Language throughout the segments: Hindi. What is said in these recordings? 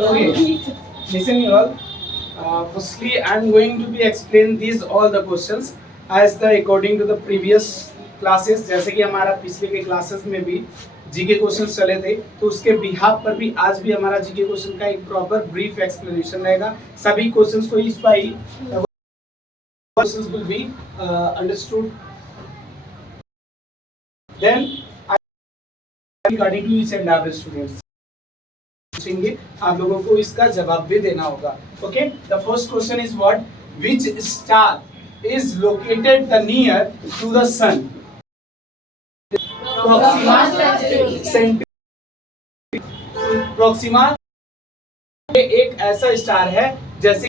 Okay, listen you all. Firstly, I am going to be explain these all the questions as the according to the previous classes. जैसे कि हमारा पिछले के क्लासेस में भी जीके क्वेश्चंस चले थे, तो उसके बिहाफ पर भी आज भी हमारा जीके क्वेश्चन का एक प्रॉपर ब्रीफ एक्सप्लेनेशन रहेगा. सभी क्वेश्चंस को each by questions will be understood. Then regarding to each and every students, पूछेंगे आप लोगों को इसका जवाब भी देना होगा. Okay, the first question is what, which star is located the near to the sun. Proxima एक ऐसा स्टार है जैसे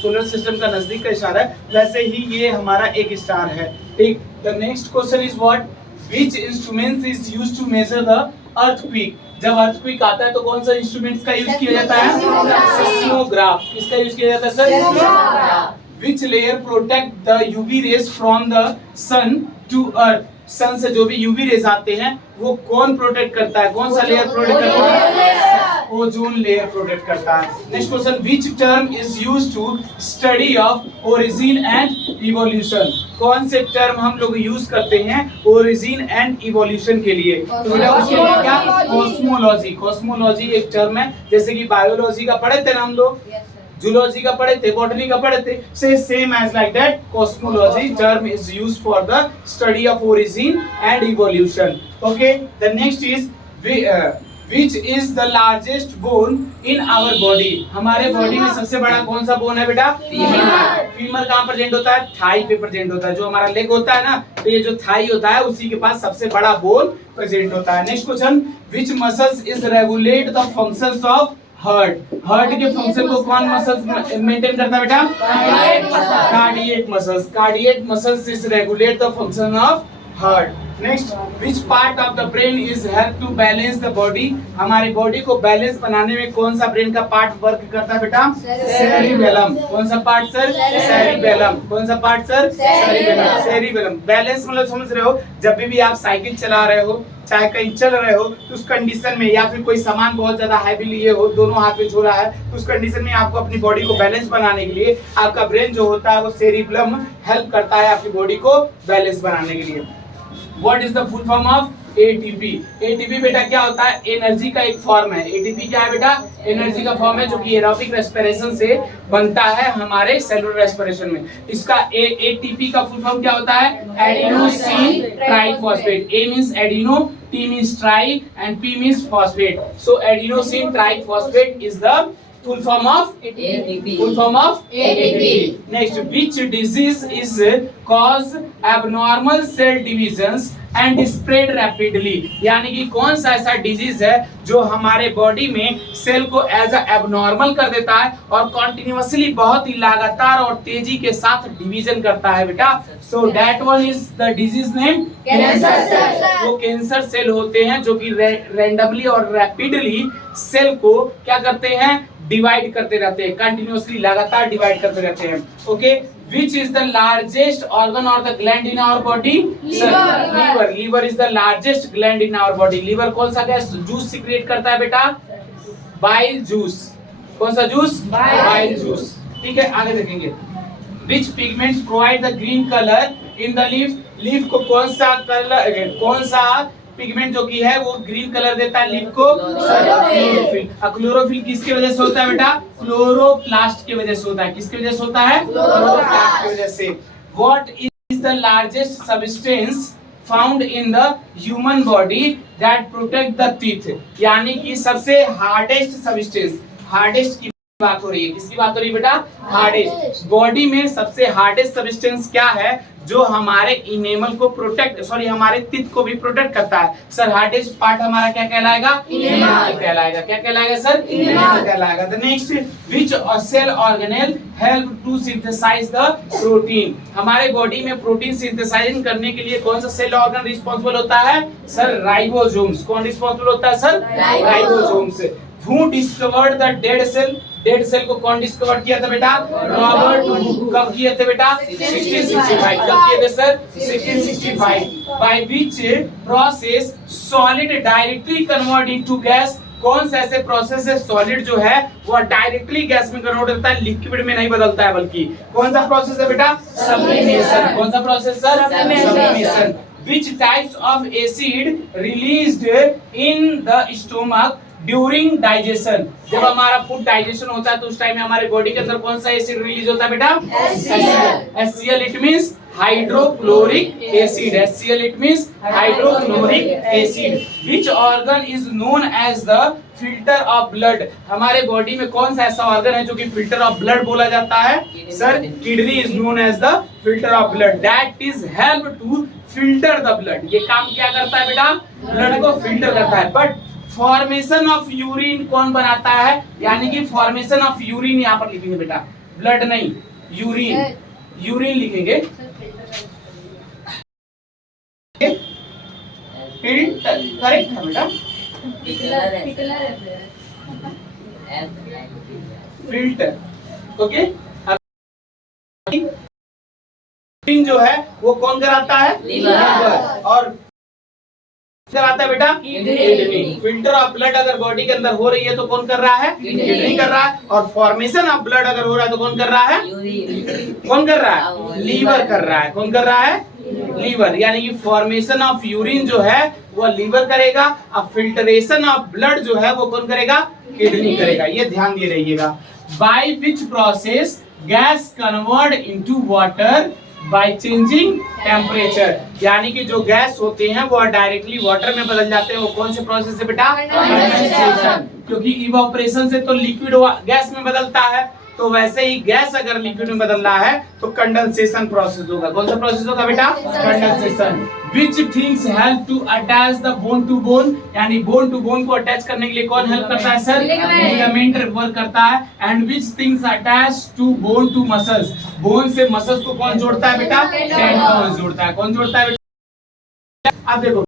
सोलर सिस्टम का नजदीक का स्टार है, वैसे ही ये हमारा एक स्टार है. ठीक. The next question is what, which instrument is used to measure the earthquake. जब अर्थक्वेक आता है तो कौन सा इंस्ट्रूमेंट्स का यूज किया जाता है? सीस्मोग्राफ. किसका यूज किया जाता है sir? Seismograph. Which layer protect the UV rays from the sun to earth. सन से जो भी यूवी रेज आते हैं वो कौन प्रोटेक्ट करता है? कौन सा लेयर प्रोटेक्ट करता है? ओजोन लेयर प्रोटेक्ट करता है. Next question, which term is used to study of origin and evolution. कौन से टर्म हम लोग यूज करते हैं ओरिजिन एंड इवोल्यूशन के लिए? तो बेटा उसके लिए क्या? कॉस्मोलॉजी. कॉस्मोलॉजी एक टर्म है, जैसे कि बायोलॉजी का पढ़े थे ना हम लोग, जूलॉजी का पढ़े थे, बॉटनी का पढ़े थे, same as like that cosmology term is used for the study of origin and evolution. Okay, the next is which is the largest bone in our body. हमारे बॉडी में सबसे बड़ा कौन सा बोन है बेटा? फीमर. फीमर कहाँ प्रेजेंट होता है? थाई पे प्रेजेंट होता है. जो हमारा लेग होता है ना, तो ये जो थाई होता है उसी के पास सबसे बड़ा बोन प्रेजेंट होता है. Next question, which muscles is regulate the functions of heart. Heart के फंक्शन को कौन मसल्स मेंटेन करता है बेटा? Cardiac muscles. Cardiac muscles is regulate the function of heart. Next, which part of the brain is help to balance the body. हमारी बॉडी को बैलेंस बनाने में कौन सा ब्रेन का पार्ट वर्क करता है बेटा? सेरिबेलम. कौन सा पार्ट सर? सेरिबेलम. कौन सा part sir? Cerebellum. Cerebellum. Balance मतलब समझ रहे हो, जब भी आप साइकिल चला रहे हो, चाहे कहीं चल रहे हो, तो उस कंडीशन में, या फिर कोई सामान बहुत ज्यादा हैवी लिए हो, दोनों हाथ में छोड़ा है, तो उस कंडीशन में आपको अपनी बॉडी को बैलेंस बनाने के लिए आपका ब्रेन जो होता है वो सेरिबेलम हेल्प करता है आपकी बॉडी को बैलेंस बनाने के लिए. What is the full form of ATP? ATP बेटा क्या होता है? एनर्जी का एक फॉर्म है. ATP क्या है बेटा? एनर्जी का फॉर्म है, जो कि एरोबिक रेस्पिरेशन से बनता है हमारे सेलुलर रेस्पिरेशन में. इसका ATP का फुल फॉर्म क्या होता है? Adenosine triphosphate. A means adeno, T means tri and P means phosphate. So adenosine triphosphate is the full form of ATP. Full form of ATP. Next, which disease is cause abnormal cell divisions and spread rapidly. यानी कि कौन सा ऐसा डिजीज है जो हमारे बॉडी में सेल को एज अ एबनॉर्मल कर देता है और कॉन्टिन्यूअसली बहुत ही लगातार और तेजी के साथ डिवीजन करता है बेटा? So that one is the disease name cancer cell. वो कैंसर सेल होते हैं जो कि रैंडमली और रैपिडली सेल को क्या करते हैं? डिवाइड करते रहते हैं, कंटिन्यूअसली लगातार डिवाइड करते रहते हैं. Okay, which is the largest organ or the gland in our body? Liver. Liver is the largest gland in our body. Liver कौन सा गैस जूस सीक्रेट करता है बेटा? Bile juice. कौन सा जूस? Bile juice. ठीक है, आगे देखेंगे. Which pigments provide the green color in the leaf? Leaf को कौन सा कलर, कौन सा पिगमेंट जो की है वो ग्रीन कलर देता है लीफ को? क्लोरोफिल. क्लोरोफिल किसकी वजह से होता है बेटा? क्लोरोप्लास्ट की वजह से होता है. किसकी वजह से होता है? क्लोरोप्लास्ट की वजह से. What is the largest substance found in the human body that protect the teeth. यानी कि सबसे हार्डेस्ट सब्सटेंस, हार्डेस्ट की बात हो रही है. किसकी बात हो रही है बेटा? हार्डेस्ट. बॉडी में सबसे हार्डेस्ट सब्सटेंस क्या है जो हमारे इनेमल को प्रोटेक्ट, सॉरी हमारे टीथ को भी प्रोटेक्ट करता है? सर हार्डेस्ट पार्ट हमारा क्या कहलाएगा? इनेमल कहलाएगा. क्या कहलाएगा सर? इनेमल कहलाएगा. The next, which cell organelle help to synthesize the protein. हमारे बॉडी में प्रोटीन सिंथेसाइजिंग करने के लिए कौन सा सेल ऑर्गन रिस्पांसिबल होता है? Sir ribosomes. कौन रिस्पांसिबल होता है sir? Ribosomes. Who discovered the dead cell? Dead cell को कौन डिस्कवर किया था बेटा? Robert Hooke. कब किए थे बेटा? 1665। कब किए थे sir? 1665। By which process solid directly convert into gas. कौन सा ऐसे प्रोसेस है सॉलिड जो है वो डायरेक्टली गैस में कन्वर्ट होता है, लिक्विड में नहीं बदलता है, बल्कि कौन सा प्रोसेस है बेटा? सब्लिमेशन। कौन सा process sir? Sublimation. Which types of acid released in the stomach during digestion? जब हमारा फूड डाइजेशन होता है तो उस टाइम में हमारे बॉडी के अंदर कौन सा एसिड रिलीज होता है बेटा? HCl। It means hydrochloric acid. HCl it means hydrochloric acid. Which organ is known as the filter of blood? हमारे बॉडी में कौन सा ऐसा ऑर्गन है जो कि फिल्टर ऑफ ब्लड बोला जाता है? Sir kidney is known as the filter of blood. That is help to filter the blood. ये काम क्या करता है बेटा? ब्लड को फिल्टर करता है। बट फॉर्मेशन ऑफ यूरिन कौन बनाता है? यानी कि फॉर्मेशन ऑफ यूरिन यहाँ पर लिखेंगे बेटा, ब्लड नहीं, यूरिन। यूरिन लिखेंगे। फिल्टर करेक्ट है बेटा? फिल्टर। ओके। जो है वो कौन कराता है? लीवर। और कराता है बेटा? किडनी। फिल्टर ऑफ ब्लड अगर बॉडी के अंदर हो रही है तो कौन कर रहा है? किडनी कर रहा है। और फॉर्मेशन ऑफ ब्लड अगर हो रहा है तो कौन कर रहा है? कौन कर रहा है? लीवर कर रहा है। कौन कर रहा है? लीवर। यानी कि फॉर्मेशन ऑफ यूरिन जो है वो लीवर करेगा, और फिल्टरेशन ऑफ ब्लड जो है वो कौन करेगा? किडनी करेगा। ये ध्यान दिए रहिएगा। Bye which process gas convert into water by changing temperature. यानी कि जो गैस होते हैं वो डायरेक्टली वाटर में बदल जाते हैं। वो कौन से प्रोसेस है बेटा? कंडेंसेशन। क्योंकि इवापोरेशन से तो लिक्विड गैस में बदलता है, तो वैसे ही गैस अगर लिक्विड में बदल रहा है तो कंडेंसेशन प्रोसेस होगा। कौन सा प्रोसेस होगा बेटा? Condensation. Which things help to attach the bone to bone? यानी बोन टू बोन को अटैच करने के लिए कौन हेल्प करता है सर? लिगामेंट वर्क करता है। And which things attach to bone to muscles? Bone से मसल्स को कौन जोड़ता है बेटा? टेंडन जोड़ता है। कौन जोड़ता है बेटा? अब देखो,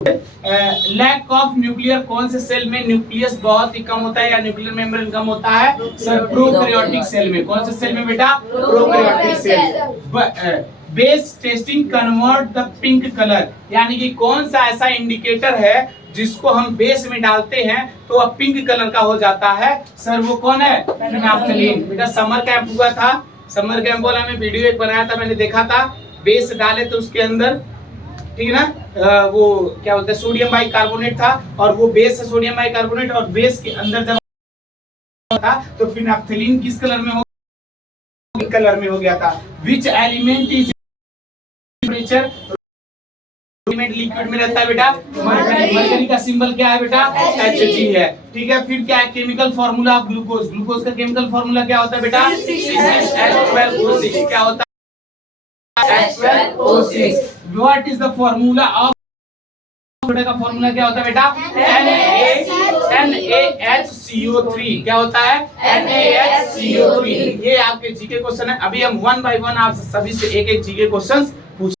लैक ऑफ न्यूक्लियर, कौन से सेल में न्यूक्लियस बहुत ही कम होता है या न्यूक्लियर मेम्ब्रेन कम होता है? सर प्रोकैरियोटिक सेल में। कौन से सेल में बेटा? Prokaryotic cell. Base testing convert the pink colour. यानी कि कौन सा ऐसा इंडिकेटर है जिसको हम बेस में डालते हैं तो वह पिंक कलर का हो जाता है? सर वो कौन है? फिनाफ्थलीन। बेटा समर कैंप हुआ था, समर कैंप वाला में वीडियो एक बनाया था, मैंने देखा था। बेस डाले तो उसके अंदर, ठीक है ना, वो क्या बोलते हैं, सोडियम बाइकार्बोनेट था, और वो बेस है सोडियम बाइकार्बोनेट, और बेस के अंदर जब था तो फिनाफ्थलीन किस कलर में हो? पिंक कलर में हो गया था। Which element is temperature? Element liquid में रहता है बेटा? मरकरी। मरकरी का सिंबल क्या है बेटा? Hg है। ठीक है। फिर क्या है chemical formula of glucose? Glucose का केमिकल फार्मूला क्या होता है बेटा? H12O6। क्या होता है? H12O6। What is the formula of का फॉर्मूला क्या होता है बेटा? NaHCO3। क्या होता है? NaHCO3। ये आपके जीके क्वेश्चन है। अभी हम वन बाय वन आप सभी से एक एक जीके क्वेश्चन पूछ